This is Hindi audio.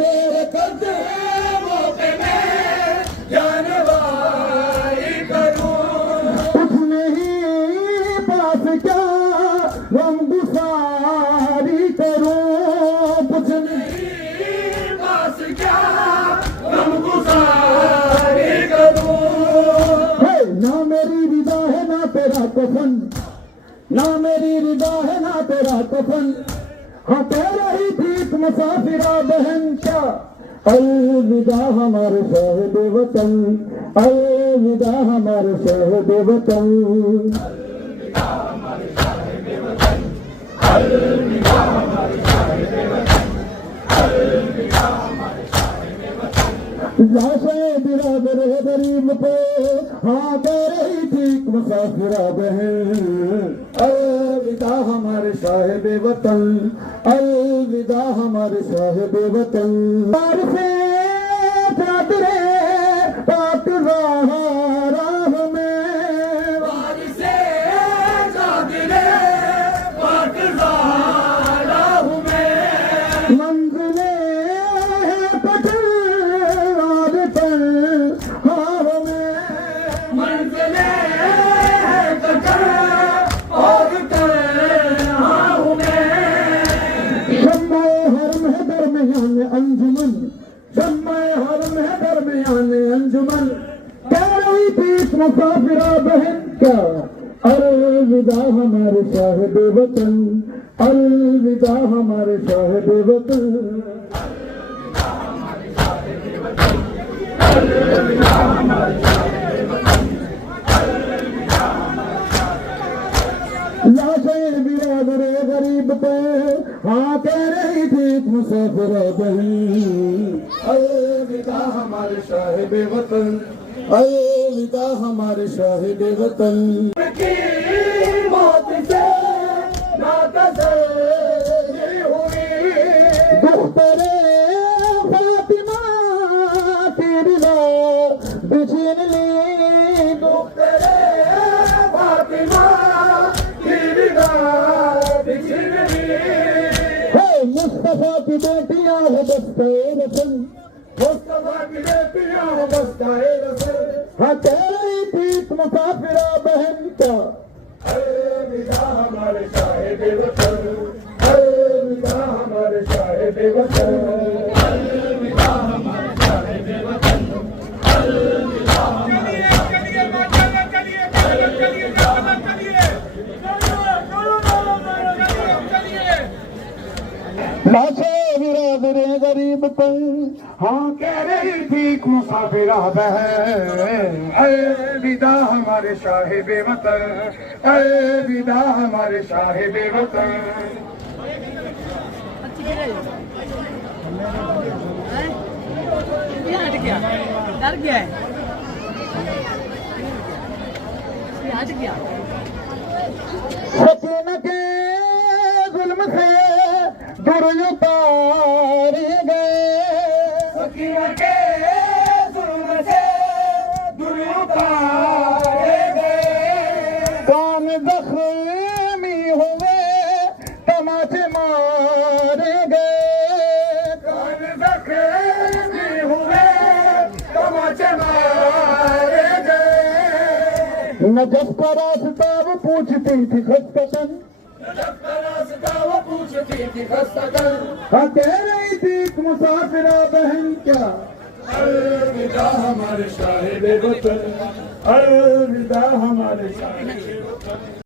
तेरे करते हैं मौके में जानवारी करूं। कुछ नहीं पास क्या गम गुसारी करूं। कुछ नहीं पास क्या गम गुसारी करूं। ना मेरी रिदा है ना तेरा कफन, ना मेरी रिदा है ना तेरा कफन। हाँ तेरा ही ठीक मुसाफिरा बहन क्या। अलविदा हमारे साहिब वतन, अलविदा हमारे साहिब वतन, अलविदा हमारे साहिब वतन, अलविदा हमारे साहिब वतन, अलविदा हमारे साहिब वतन। लाशें बिरादर गरीब पे हाँ कह रही ठीक मुसाफिरा बहन। अलविदा हमारे साहिब वतन, अलविदा हमारे साहिब वतन। पार से चादरे पाक राह में, पार से चादरे पाक राह में। मंजिले हैं पटल और पर हार में, मंजिले हैं पटल और पर हार में। शम्माए हरम है दरमियान अंजुमन, शम्माए हरम है दरमियान अंजुमन। कह रही थी मुसाफिरा बहन क्या। अलविदा हमारे साहिब वतन, अलविदा हमारे साहिब वतन, अलविदा हमारे साहिब वतन, अलविदा हमारे साहिब वतन, अलविदा हमारे साहिब वतन। लाशें बिरादरे गरीब पे हाँ कह रही थी मुसाफिरा बहन। अलविदा हमारे साहिब वतन, अलविदा हमारे साहिब वतन। की मौत से नातज़री हुई दुख तेरे फातिमा की रिज़ा बिछीन ली। दुख तेरे फातिमा की रिज़ा बिछीन ली। मुस्तफा की बेटियां हो बस्ताए रसन, मुस्तफा की बेटियां हो बस्ताए रसन। हाँ कह रही थी मुसाफिरा बहन क्या। अलविदा हमारे साहिब वतन, अलविदा हमारे साहिब वतन, अलविदा हमारे साहिब वतन, अलविदा हमारे साहिब वतन। लाशें बिरादरे गरीब पर हाँ कह रही थी मुसाफिरा बहन। अलविदा हमारे साहिब वतन, अलविदा हमारे साहिब वतन। हट गया, डर गया है, हट गया। सकीना के जुल्म से दुर उतारे गए, सकीना के जुल्म से दुर उतारे गए। कान जख्मी हुए तमाचे मारे गए, कान जख्मी हुए तमाचे मारे गए। नजफ का रास्ता वो पूछती थी खस्तकन, पूछती थी खस्तकन। हाँ कह रही थी मुसाफिरा बहन क्या। अलविदा हमारे साहिब वतन, अलविदा हमारे साहिब वतन।